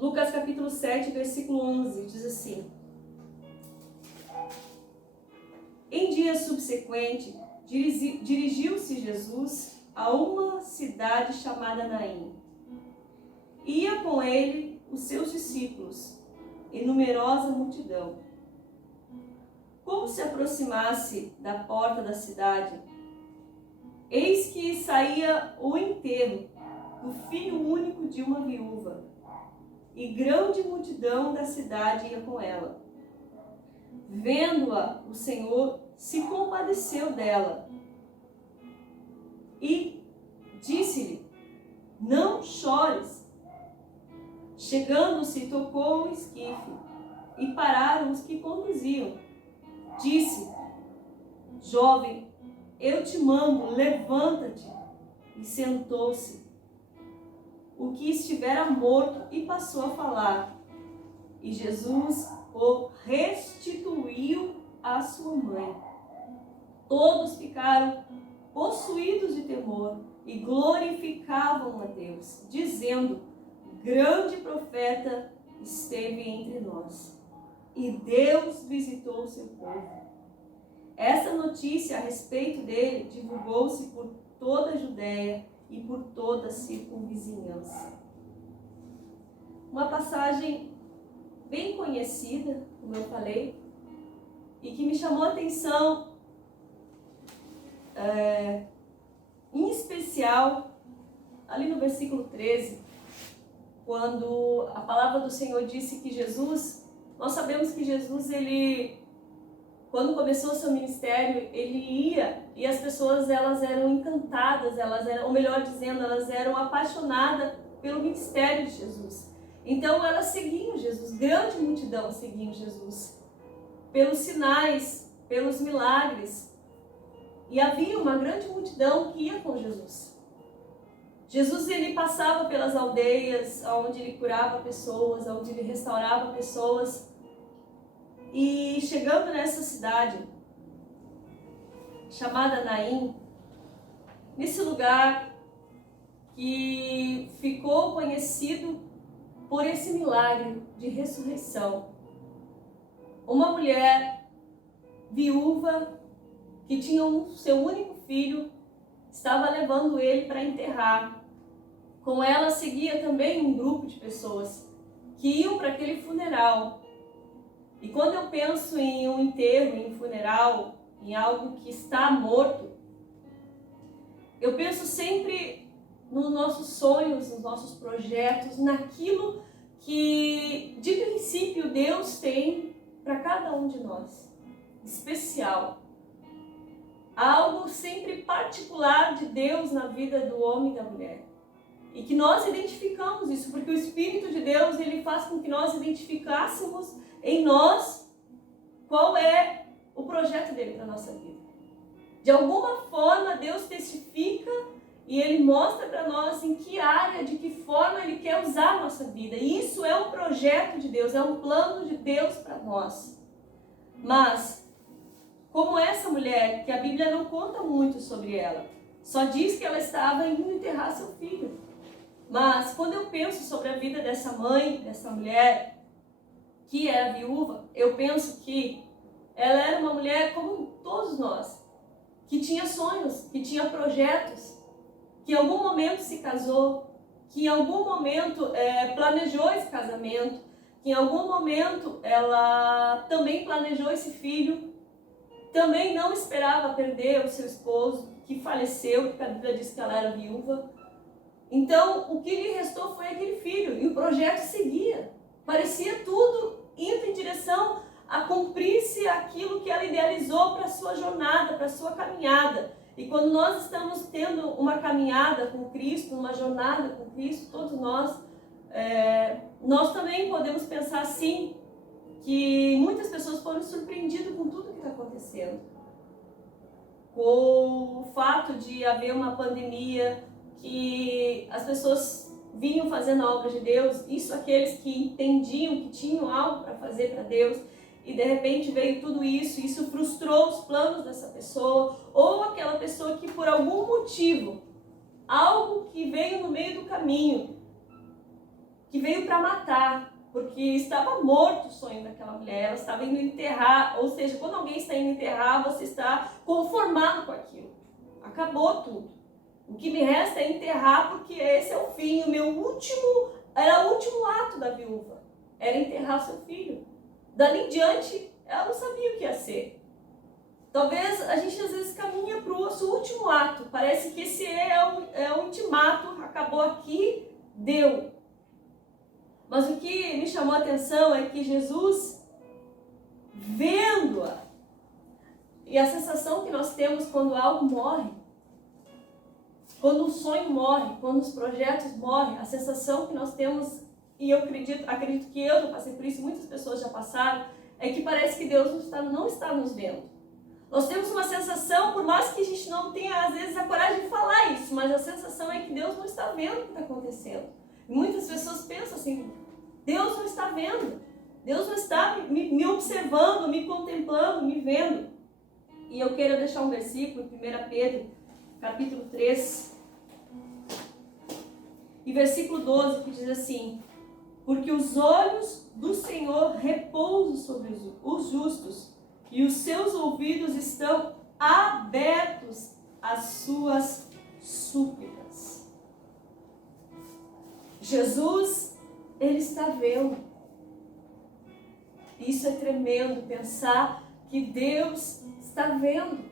Lucas capítulo 7, versículo 11, diz assim: Em dia subsequente, dirigiu-se Jesus a uma cidade chamada Naim. Ia com ele os seus discípulos e numerosa multidão. Como se aproximasse da porta da cidade, eis que saía o enterro do filho único de uma viúva, e grande multidão da cidade ia com ela. Vendo-a, o Senhor se compadeceu dela e disse-lhe: Não chores. Chegando-se, tocou o esquife e pararam os que conduziam. Disse: Jovem, eu te mando, levanta-te. E sentou-se o que estivera morto e passou a falar. E Jesus o restituiu à sua mãe. Todos ficaram possuídos de temor e glorificavam a Deus, dizendo: Grande profeta esteve entre nós, e Deus visitou o seu povo. Essa notícia a respeito dele divulgou-se por toda a Judéia e por toda a circunvizinhança. Uma passagem bem conhecida, como eu falei, e que me chamou a atenção, em especial, ali no versículo 13, quando a palavra do Senhor disse que Jesus, nós sabemos que Jesus, quando começou o seu ministério, ele ia, e as pessoas, elas eram encantadas, ou melhor dizendo, elas eram apaixonadas pelo ministério de Jesus. Então elas seguiam Jesus, grande multidão seguiam Jesus, pelos sinais, pelos milagres, e havia uma grande multidão que ia com Jesus. Jesus, ele passava pelas aldeias, onde ele curava pessoas, onde ele restaurava pessoas. E chegando nessa cidade, chamada Naim, nesse lugar que ficou conhecido por esse milagre de ressurreição, uma mulher viúva que tinha seu único filho, estava levando ele para enterrar. Com ela seguia também um grupo de pessoas que iam para aquele funeral. E quando eu penso em um enterro, em um funeral, em algo que está morto, eu penso sempre nos nossos sonhos, nos nossos projetos, naquilo que de princípio Deus tem para cada um de nós, especial. Algo sempre particular de Deus na vida do homem e da mulher. E que nós identificamos isso, porque o Espírito de Deus, ele faz com que nós identificássemos em nós qual é o projeto dele para a nossa vida. De alguma forma, Deus testifica e ele mostra para nós em que área, de que forma ele quer usar a nossa vida. E isso é um projeto de Deus, é um plano de Deus para nós. Mas, como essa mulher, que a Bíblia não conta muito sobre ela, só diz que ela estava indo enterrar seu filho. Mas, quando eu penso sobre a vida dessa mãe, dessa mulher, que era viúva, eu penso que ela era uma mulher como todos nós, que tinha sonhos, que tinha projetos, que em algum momento se casou, que em algum momento planejou esse casamento, que em algum momento ela também planejou esse filho, também não esperava perder o seu esposo, que faleceu, porque a Bíblia diz que ela era viúva. Então, o que lhe restou foi aquele filho, e o projeto seguia. Parecia tudo indo em direção a cumprir-se aquilo que ela idealizou para a sua jornada, para a sua caminhada. E quando nós estamos tendo uma caminhada com Cristo, uma jornada com Cristo, todos nós também podemos pensar assim, que muitas pessoas foram surpreendidas com tudo que está acontecendo. Com o fato de haver uma pandemia, que as pessoas vinham fazendo a obra de Deus, isso aqueles que entendiam que tinham algo para fazer para Deus, e de repente veio tudo isso, e isso frustrou os planos dessa pessoa, ou aquela pessoa que por algum motivo, algo que veio no meio do caminho, que veio para matar, porque estava morto o sonho daquela mulher, ela estava indo enterrar, ou seja, quando alguém está indo enterrar, você está conformado com aquilo, acabou tudo. O que me resta é enterrar, porque esse é o fim, era o último ato da viúva, era enterrar seu filho. Dali em diante, ela não sabia o que ia ser. Talvez a gente às vezes caminha para o nosso último ato, parece que esse é o ultimato, acabou aqui, deu. Mas o que me chamou a atenção é que Jesus, vendo-a, e a sensação que nós temos quando algo morre, quando um sonho morre, quando os projetos morrem, a sensação que nós temos, e eu acredito que eu já passei por isso, muitas pessoas já passaram, é que parece que Deus não está nos vendo. Nós temos uma sensação, por mais que a gente não tenha às vezes a coragem de falar isso, mas a sensação é que Deus não está vendo o que está acontecendo. E muitas pessoas pensam assim, Deus não está vendo, Deus não está me observando, me contemplando, me vendo. E eu quero deixar um versículo, 1 Pedro, capítulo 3, e versículo 12, que diz assim: porque os olhos do Senhor repousam sobre os justos, e os seus ouvidos estão abertos às suas súplicas. Jesus, Ele está vendo. Isso é tremendo, pensar que Deus está vendo.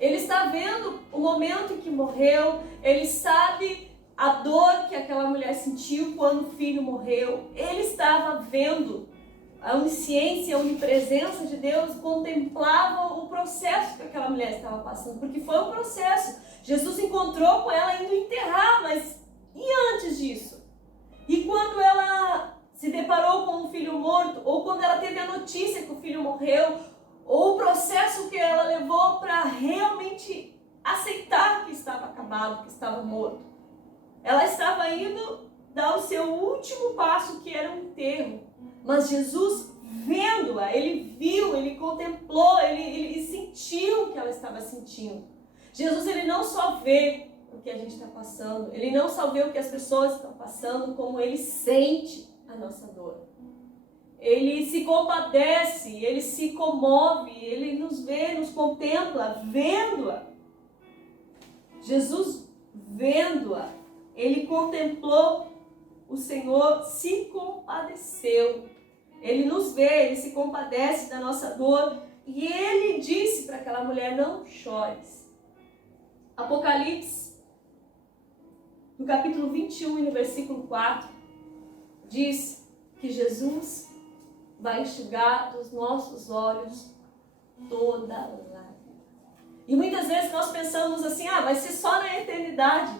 Ele está vendo o momento em que morreu, Ele sabe a dor que aquela mulher sentiu quando o filho morreu. Ele estava vendo. A onisciência, a onipresença de Deus contemplava o processo que aquela mulher estava passando, porque foi um processo. Jesus encontrou com ela indo enterrar, mas e antes disso? E quando ela se deparou com um filho morto, ou quando ela teve a notícia que o filho morreu, ou o processo que ela levou para realmente aceitar que estava acabado, que estava morto. Ela estava indo dar o seu último passo, que era um enterro. Mas Jesus, vendo-a, Ele viu, Ele contemplou, ele sentiu o que ela estava sentindo. Jesus, Ele não só vê o que a gente está passando, Ele não só vê o que as pessoas estão passando, como Ele sente a nossa dor. Ele se compadece, Ele se comove, Ele nos vê, nos contempla, vendo-a. Jesus, vendo-a, Ele contemplou, o Senhor se compadeceu. Ele nos vê, Ele se compadece da nossa dor. E Ele disse para aquela mulher, não chores. Apocalipse, no capítulo 21 e no versículo 4, diz que Jesus vai enxugar dos nossos olhos toda lágrima. E muitas vezes nós pensamos assim, vai ser só na eternidade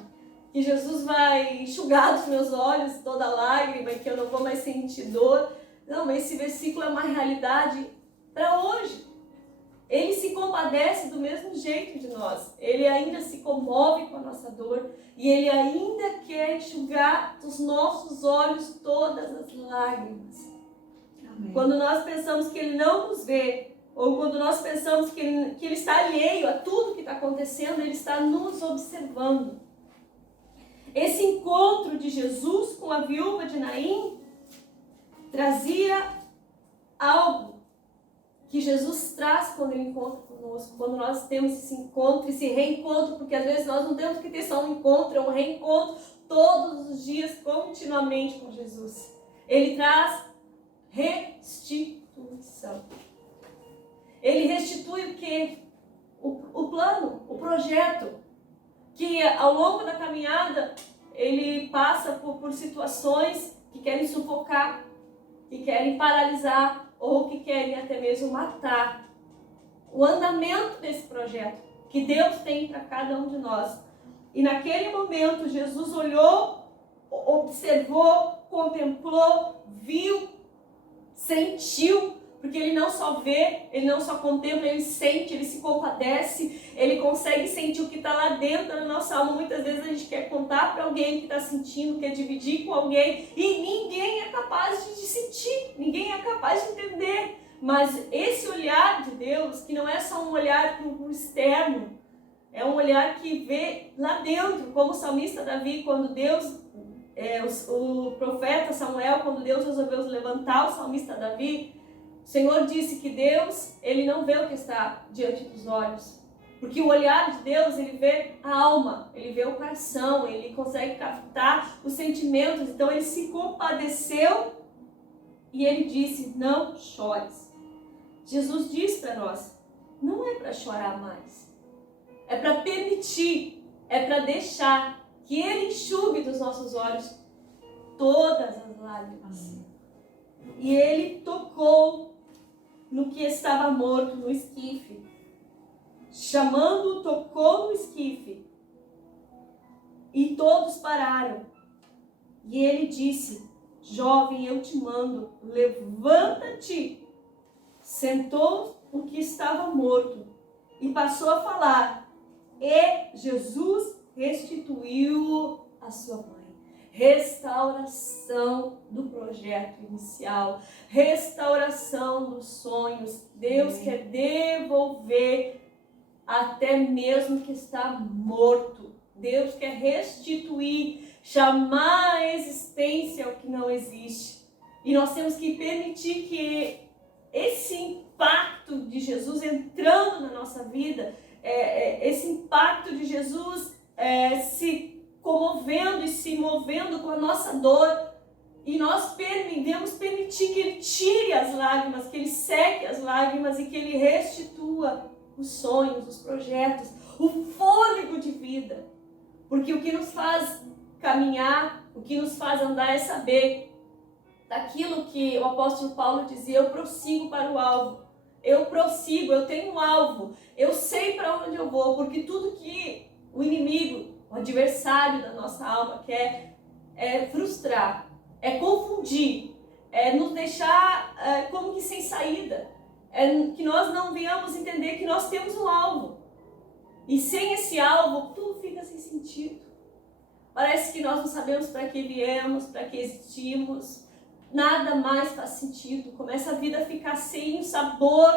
que Jesus vai enxugar dos meus olhos toda lágrima e que eu não vou mais sentir dor. Não, mas esse versículo é uma realidade para hoje. Ele se compadece do mesmo jeito de nós. Ele ainda se comove com a nossa dor e Ele ainda quer enxugar dos nossos olhos todas as lágrimas. Amém. Quando nós pensamos que Ele não nos vê, ou quando nós pensamos que ele está alheio a tudo que está acontecendo, Ele está nos observando. Esse encontro de Jesus com a viúva de Naim trazia algo que Jesus traz quando Ele encontra conosco, quando nós temos esse encontro, esse reencontro, porque às vezes nós não temos que ter só um encontro, é um reencontro todos os dias, continuamente com Jesus. Ele traz restituição. Ele restitui o quê? O plano, o projeto, que ao longo da caminhada ele passa por situações que querem sufocar, que querem paralisar ou que querem até mesmo matar o andamento desse projeto que Deus tem para cada um de nós. E naquele momento Jesus olhou, observou, contemplou, viu, sentiu. Porque Ele não só vê, Ele não só contempla, Ele sente, Ele se compadece, Ele consegue sentir o que está lá dentro da nossa alma. Muitas vezes a gente quer contar para alguém que está sentindo, quer dividir com alguém, e ninguém é capaz de sentir, ninguém é capaz de entender. Mas esse olhar de Deus, que não é só um olhar para o externo, é um olhar que vê lá dentro, como o salmista Davi, quando Deus o profeta Samuel, quando Deus resolveu levantar o salmista Davi, o Senhor disse que Deus, ele não vê o que está diante dos olhos. Porque o olhar de Deus, ele vê a alma, ele vê o coração, ele consegue captar os sentimentos. Então ele se compadeceu e ele disse, não chores. Jesus diz para nós, não é para chorar mais. É para permitir, é para deixar que ele enxugue dos nossos olhos todas as lágrimas. E ele tocou no que estava morto, no esquife. Chamando, tocou no esquife. E todos pararam. E ele disse, jovem, eu te mando, levanta-te. Sentou o que estava morto e passou a falar. E Jesus restituiu a sua mãe. Restauração do projeto inicial. Restauração dos sonhos. Deus quer devolver até mesmo que está morto. Deus quer restituir, chamar à existência o que não existe. E nós temos que permitir que esse impacto de Jesus entrando na nossa vida, esse impacto de Jesus se comovendo e se movendo com a nossa dor, e nós devemos permitir que Ele tire as lágrimas, que Ele seque as lágrimas e que Ele restitua os sonhos, os projetos, o fôlego de vida. Porque o que nos faz caminhar, o que nos faz andar é saber daquilo que o apóstolo Paulo dizia, eu prossigo para o alvo. Eu prossigo, eu tenho um alvo, eu sei para onde eu vou, porque tudo que o inimigo, o adversário da nossa alma quer é frustrar, é confundir, é nos deixar como que sem saída, é que nós não venhamos entender que nós temos um alvo. E sem esse alvo, tudo fica sem sentido. Parece que nós não sabemos para que viemos, para que existimos. Nada mais faz sentido. Começa a vida a ficar sem sabor.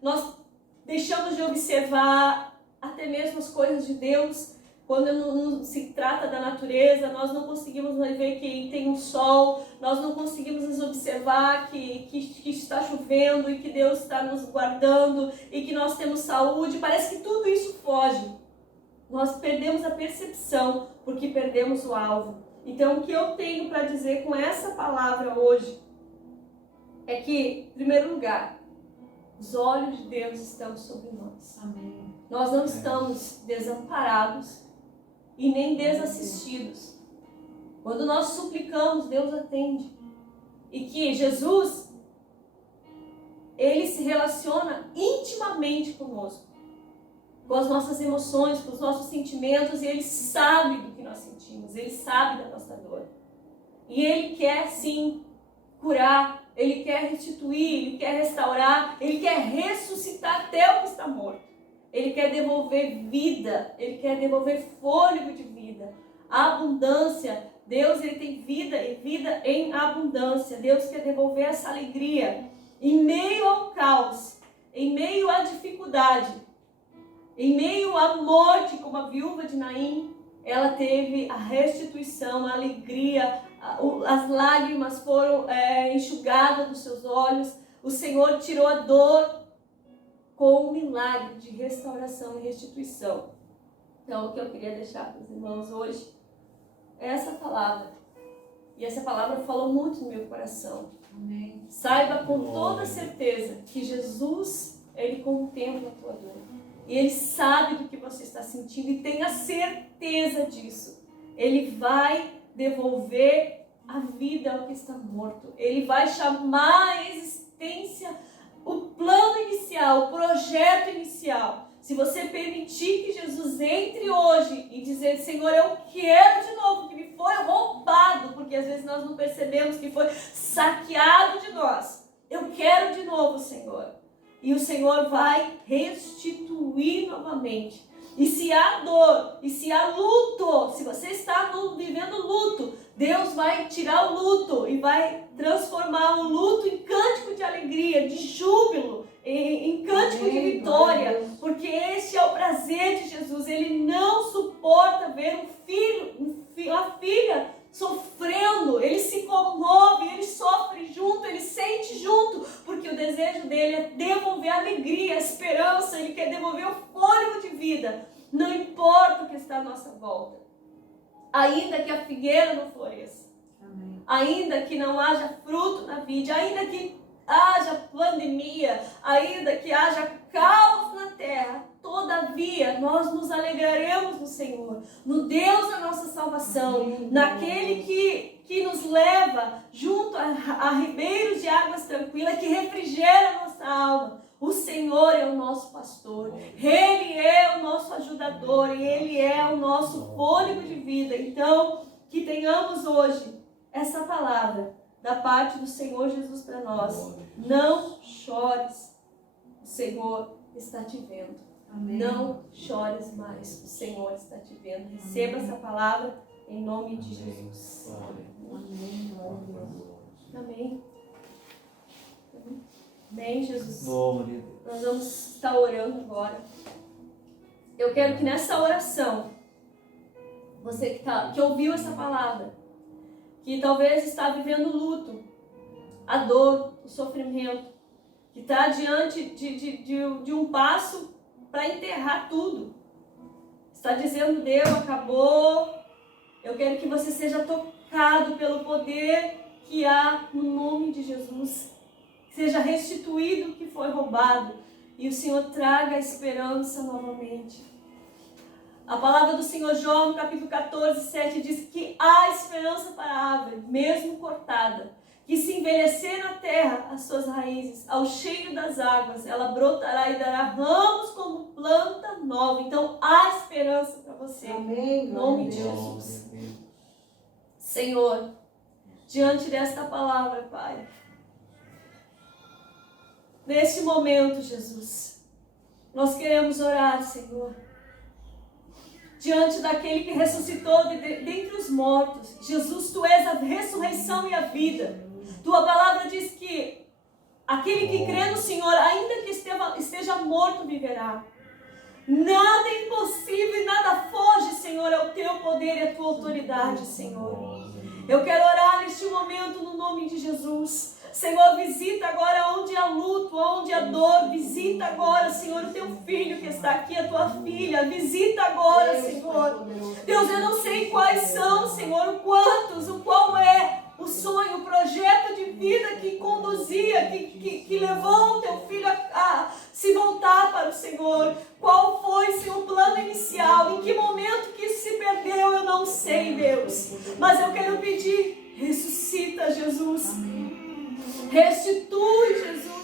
Nós deixamos de observar até mesmo as coisas de Deus. Quando não se trata da natureza, nós não conseguimos ver que tem um sol, nós não conseguimos nos observar que está chovendo e que Deus está nos guardando e que nós temos saúde. Parece que tudo isso foge. Nós perdemos a percepção porque perdemos o alvo. Então, o que eu tenho para dizer com essa palavra hoje é que, em primeiro lugar, os olhos de Deus estão sobre nós. Amém. Nós não estamos desamparados e nem desassistidos. Quando nós suplicamos, Deus atende. E que Jesus, Ele se relaciona intimamente conosco, com as nossas emoções, com os nossos sentimentos, e Ele sabe do que nós sentimos, Ele sabe da nossa dor. E Ele quer sim curar, Ele quer restituir, Ele quer restaurar, Ele quer ressuscitar até o que está morto. Ele quer devolver vida, Ele quer devolver fôlego de vida, abundância. Deus, Ele tem vida e vida em abundância. Deus quer devolver essa alegria em meio ao caos, em meio à dificuldade, em meio à morte, como a viúva de Naim. Ela teve a restituição, a alegria, as lágrimas foram enxugadas dos seus olhos. O Senhor tirou a dor com um milagre de restauração e restituição. Então, o que eu queria deixar para os irmãos hoje é essa palavra. E essa palavra falou muito no meu coração. Amém. Saiba com toda certeza que Jesus, Ele contempla a tua dor. E Ele sabe do que você está sentindo e tenha certeza disso. Ele vai devolver a vida ao que está morto. Ele vai chamar a existência o plano inicial, o projeto inicial. Se você permitir que Jesus entre hoje e dizer, Senhor, eu quero de novo, que me foi roubado, porque às vezes nós não percebemos que foi saqueado de nós. Eu quero de novo, Senhor. E o Senhor vai restituir novamente. E se há dor, e se há luto, se você está vivendo luto, Deus vai tirar o luto e vai transformar o luto em cântico de alegria, de júbilo, em cântico de vitória, porque este é o prazer de Jesus. Ele não suporta ver uma filha sofrendo, ele se comove, ele sofre junto, ele sente junto, porque o desejo dele é devolver a alegria, a esperança, ele quer devolver o fôlego de vida, não importa o que está à nossa volta. Ainda que a figueira não floresça, ainda que não haja fruto na vide, ainda que haja pandemia, ainda que haja caos na terra, todavia nós nos alegraremos no Senhor, no Deus da nossa salvação, naquele que nos leva junto a ribeiros de águas tranquilas, que refrigera a nossa alma. O Senhor é o nosso pastor, Ele é o nosso ajudador e Ele é o nosso fôlego de vida. Então, que tenhamos hoje essa palavra da parte do Senhor Jesus para nós. Não chores, o Senhor está te vendo. Amém. Não chores mais, o Senhor está te vendo. Receba essa palavra em nome de Jesus. Amém. Amém. Amém, Jesus. Nós vamos estar orando agora. Eu quero que nessa oração, você que ouviu essa palavra, que talvez está vivendo luto, a dor, o sofrimento, que está diante de um passo para enterrar tudo, está dizendo: Deus, acabou. Eu quero que você seja tocado pelo poder que há no nome de Jesus, seja restituído o que foi roubado e o Senhor traga a esperança novamente. A palavra do Senhor, João, no capítulo 14, 7, diz que há esperança para a árvore, mesmo cortada, que se envelhecer na terra as suas raízes, ao cheiro das águas, ela brotará e dará ramos como planta nova. Então há esperança para você. Amém. Em nome de Jesus. Senhor, diante desta palavra, Pai, neste momento, Jesus, nós queremos orar, Senhor, diante daquele que ressuscitou dentre os mortos. Jesus, Tu és a ressurreição e a vida. Tua palavra diz que aquele que crê no Senhor, ainda que esteja morto, viverá. Nada é impossível e nada foge, Senhor, ao Teu poder e à Tua autoridade, Senhor. Eu quero orar neste momento no nome de Jesus. Senhor, visita agora onde há luto, onde há dor. Visita agora, Senhor, o Teu filho que está aqui, a Tua filha. Visita agora, Senhor. Deus, eu não sei quais são, Senhor, quantos, qual é o sonho, o projeto de vida que conduzia, que levou o Teu filho a se voltar para o Senhor. Qual foi, Senhor, o plano inicial? Em que momento que isso se perdeu? Eu não sei, Deus. Mas eu quero pedir, ressuscita, Jesus. Restitui, Jesus.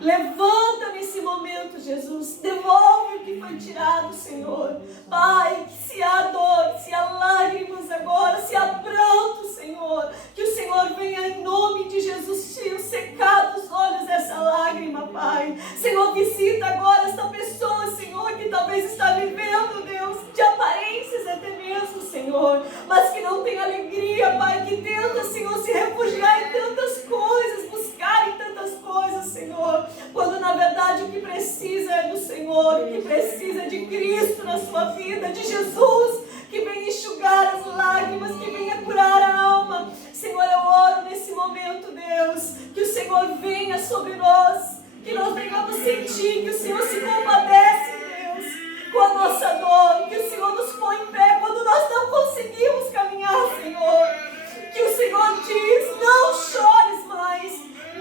Levanta nesse momento, Jesus. Devolve o que foi tirado, Senhor. Pai, que se há dor, se há lágrimas agora, se há pranto, Senhor, que o Senhor venha em nome de Jesus, tira o secar dos olhos dessa lágrima, Pai. Senhor, visita agora esta pessoa, Senhor, que talvez está vivendo, Deus, de aparências até mesmo, Senhor, mas que não tem alegria, Pai, que tenta, Senhor, se refugiar em tantas coisas, buscar em tantas coisas, Senhor, quando na verdade o que precisa é do Senhor, o que precisa é de Cristo na sua vida, de Jesus, que vem enxugar as lágrimas, que venha curar a alma. Senhor, eu oro nesse momento, Deus, que o Senhor venha sobre nós, que nós venhamos sentir que o Senhor se compadece, Deus, com a nossa dor, que o Senhor nos põe em pé quando nós não conseguimos caminhar, Senhor, que o Senhor diz: não chores mais,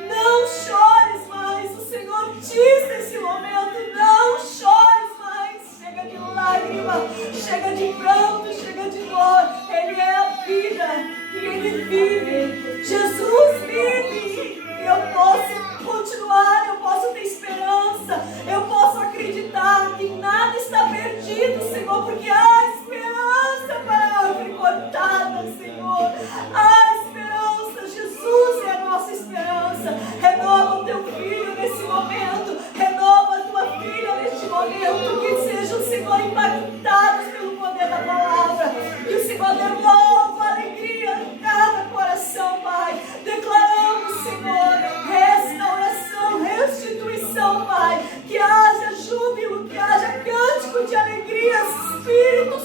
não chores mais. O Senhor diz nesse momento: não chores mais. Chega de lágrima, chega de pranto, chega de dor. Ele é a vida e Ele vive. Jesus vive. E eu posso continuar, eu posso ter esperança, eu posso acreditar que nada está perdido, Senhor, porque há esperança para a árvore cortada, Senhor. Há esperança, Jesus é a nossa esperança. Renova o Teu filho nesse momento, renova a Tua filha neste momento, que sejam, Senhor, impactados pelo poder da palavra, que o Senhor devolva a alegria em cada coração, Pai. Declaramos, Senhor, restauração, restituição, Pai, que haja júbilo, que haja cântico de alegria. Espírito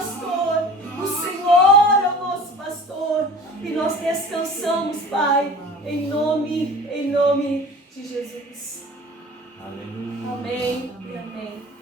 pastor. O Senhor é o nosso pastor. E nós descansamos, Pai, em nome de Jesus. Aleluia. Amém e amém.